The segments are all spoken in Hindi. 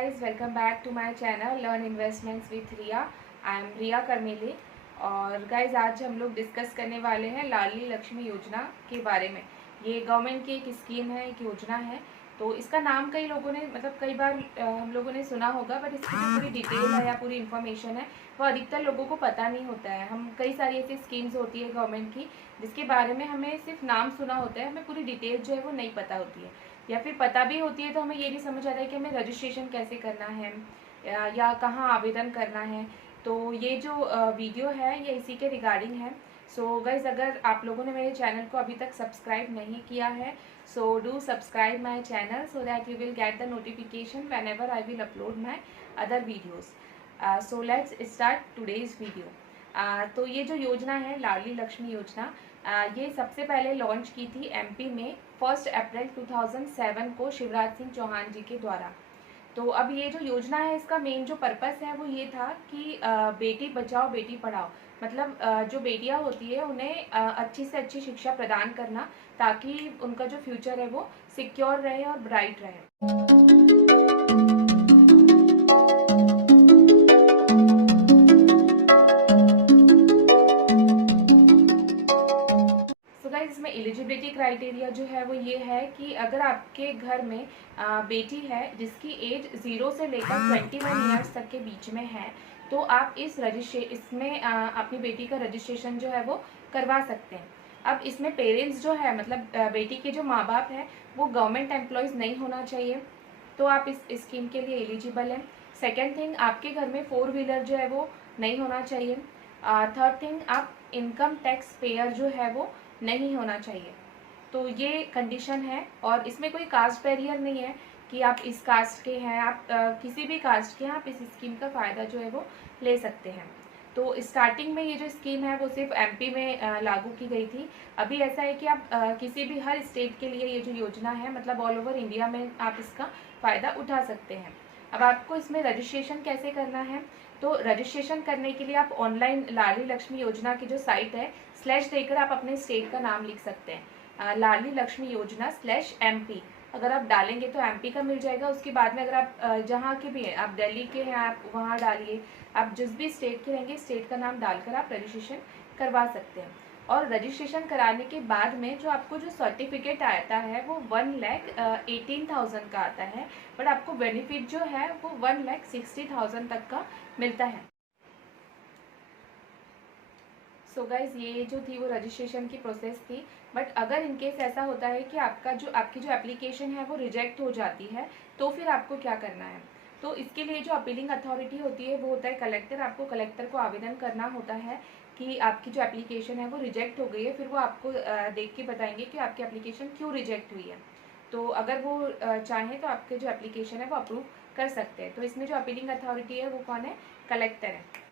guys, welcome back to my channel Learn Investments with Riya. I am Riya Karmeli। और गाइज आज हम लोग डिस्कस करने वाले हैं लाडली लक्ष्मी योजना के बारे में। ये गवर्नमेंट की एक स्कीम है, एक योजना है। तो इसका नाम कई लोगों ने कई बार हम लोगों ने सुना होगा, बट इसकी जो पूरी डिटेल है या पूरी इन्फॉर्मेशन है वो अधिकतर लोगों को पता नहीं होता है। हम कई सारी ऐसी स्कीम्स होती है गवर्नमेंट की जिसके बारे में हमें सिर्फ नाम सुना होता है, हमें पूरी डिटेल जो है वो नहीं पता होती है, या फिर पता भी होती है तो हमें ये नहीं समझ आता है कि हमें रजिस्ट्रेशन कैसे करना है या कहाँ आवेदन करना है। तो ये जो वीडियो है ये इसी के रिगार्डिंग है। सो गाइज, अगर आप लोगों ने मेरे चैनल को अभी तक सब्सक्राइब नहीं किया है, so do subscribe my channel so that you will get the notification when ever I will upload my other videos. So let's start today's video. तो ये जो योजना है लाडली लक्ष्मी योजना, ये सबसे पहले लॉन्च की थी एमपी में 1 अप्रैल 2007 को शिवराज सिंह चौहान जी के द्वारा। तो अब ये जो योजना है इसका मेन जो पर्पस है वो ये था कि बेटी बचाओ बेटी पढ़ाओ, मतलब जो बेटियां होती है उन्हें अच्छी से अच्छी शिक्षा प्रदान करना ताकि उनका जो फ्यूचर है वो सिक्योर रहे और ब्राइट रहे। इसमें एलिजिबिलिटी क्राइटेरिया जो है वो ये है कि अगर आपके घर में बेटी है जिसकी एज 0 से लेकर 21 ईयर्स तक के बीच में है, तो आप इसमें अपनी बेटी का रजिस्ट्रेशन जो है वो करवा सकते हैं। अब इसमें पेरेंट्स जो है, मतलब बेटी के जो माँ बाप हैं वो गवर्नमेंट एम्प्लॉयज़ नहीं होना चाहिए, तो आप इस स्कीम के लिए एलिजिबल हैं। सेकेंड थिंग, आपके घर में 4 व्हीलर जो है वो नहीं होना चाहिए। थर्ड थिंग, आप इनकम टैक्स पेयर जो है वो नहीं होना चाहिए। तो ये कंडीशन है, और इसमें कोई कास्ट बैरियर नहीं है कि आप इस कास्ट के हैं, आप किसी भी कास्ट के हैं, आप इस स्कीम का फ़ायदा जो है वो ले सकते हैं। तो स्टार्टिंग में ये जो स्कीम है वो सिर्फ एमपी में लागू की गई थी। अभी ऐसा है कि आप किसी भी हर स्टेट के लिए ये जो योजना है, मतलब ऑल ओवर इंडिया में आप इसका फ़ायदा उठा सकते हैं। अब आपको इसमें रजिस्ट्रेशन कैसे करना है, तो रजिस्ट्रेशन करने के लिए आप ऑनलाइन लाडली लक्ष्मी योजना की जो साइट है / देकर आप अपने स्टेट का नाम लिख सकते हैं। लाडली लक्ष्मी योजना /MP अगर आप डालेंगे तो एमपी का मिल जाएगा। उसके बाद में अगर आप जहाँ के भी हैं, आप दिल्ली के हैं, आप वहाँ डालिए, आप जिस भी स्टेट के रहेंगे स्टेट का नाम डालकर आप रजिस्ट्रेशन करवा सकते हैं। और रजिस्ट्रेशन कराने के बाद में जो आपको जो सर्टिफिकेट आता है वो 1,18,000 का आता है, बट आपको बेनिफिट जो है वो 1,60,000 तक का मिलता है। सो गाइज, ये जो थी वो रजिस्ट्रेशन की प्रोसेस थी। बट अगर इनकेस ऐसा होता है कि आपकी जो एप्लीकेशन है वो रिजेक्ट हो जाती है, तो फिर आपको क्या करना है, तो इसके लिए जो अपीलिंग अथॉरिटी होती है वो होता है कलेक्टर। आपको कलेक्टर को आवेदन करना होता है कि आपकी जो एप्लीकेशन है वो रिजेक्ट हो गई है। फिर वो आपको देख के बताएंगे कि आपकी एप्लीकेशन क्यों रिजेक्ट हुई है। तो अगर वो चाहें तो आपके जो एप्लीकेशन है वो अप्रूव कर सकते हैं। तो इसमें जो अपीलिंग अथॉरिटी है वो कौन है, कलेक्टर है।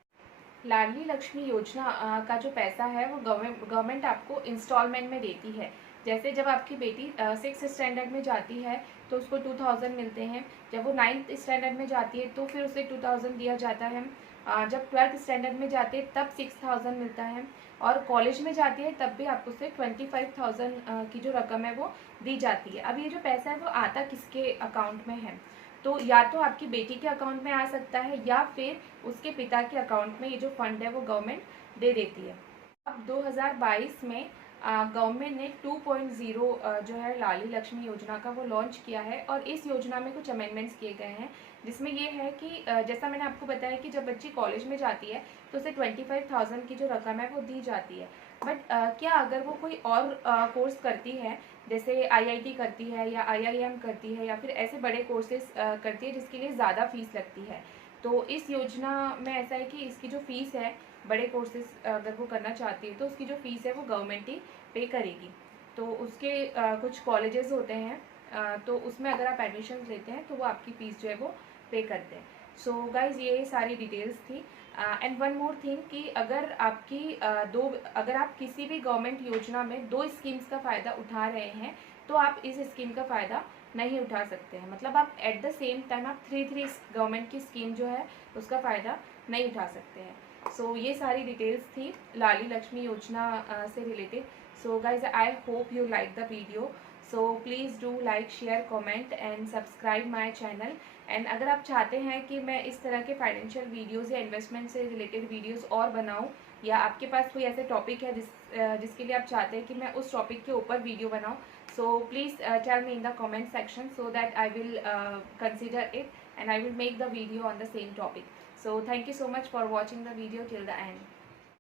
लाडली लक्ष्मी योजना का जो पैसा है वो गवर्नमेंट आपको इंस्टॉलमेंट में देती है। जैसे जब आपकी बेटी 6th स्टैंडर्ड में जाती है तो उसको 2000 मिलते हैं। जब वो 9th स्टैंडर्ड में जाती है तो फिर उसे 2000 दिया जाता है। जब 12th स्टैंडर्ड में जाती है तब 6000 मिलता है, और कॉलेज में जाती है तब भी आपको उसे 25,000 की जो रकम है वो दी जाती है। अब ये जो पैसा है वो आता किसके अकाउंट में है, तो या तो आपकी बेटी के अकाउंट में आ सकता है या फिर उसके पिता के अकाउंट में ये जो फंड है वो गवर्नमेंट दे देती है। अब 2022 में गवर्नमेंट ने 2.0 जो है लाडली लक्ष्मी योजना का वो लॉन्च किया है, और इस योजना में कुछ अमेंडमेंट्स किए गए हैं जिसमें ये है कि जैसा मैंने आपको बताया कि जब बच्ची कॉलेज में जाती है तो उसे 25,000 की जो रकम है वो दी जाती है। बट क्या अगर वो कोई और कोर्स करती है, जैसे आईआईटी करती है या आईआईएम करती है या फिर ऐसे बड़े कोर्सेज करती है जिसके लिए ज़्यादा फीस लगती है, तो इस योजना में ऐसा है कि इसकी जो फीस है, बड़े कोर्सेज अगर वो करना चाहती है तो उसकी जो फीस है वो गवर्नमेंट ही पे करेगी। तो उसके कुछ कॉलेजेस होते हैं, तो उसमें अगर आप एडमिशन लेते हैं तो वो आपकी फ़ीस जो है वो पे करते हैं। सो गाइज, ये सारी डिटेल्स थी। एंड वन मोर थिंग कि अगर आप किसी भी गवर्नमेंट योजना में 2 स्कीम्स का फ़ायदा उठा रहे हैं तो आप इस स्कीम का फ़ायदा नहीं उठा सकते हैं। मतलब आप एट द सेम टाइम आप 3 गवर्नमेंट की स्कीम जो है उसका फ़ायदा नहीं उठा सकते हैं। सो ये सारी डिटेल्स थी लाडली लक्ष्मी योजना से related. So guys, I hope you like the video. So please do like, share, comment and subscribe my channel and अगर आप चाहते हैं कि मैं इस तरह के फाइनेंशियल वीडियोज़ या इन्वेस्टमेंट से रिलेटेड वीडियोज़ और बनाऊँ, या आपके पास कोई ऐसे टॉपिक है जिसके लिए आप चाहते हैं कि मैं उस टॉपिक के ऊपर वीडियो बनाऊँ, so please tell me in the comment section so that I will consider it and I will make the video on the same topic. So thank you so much for watching the video till the end.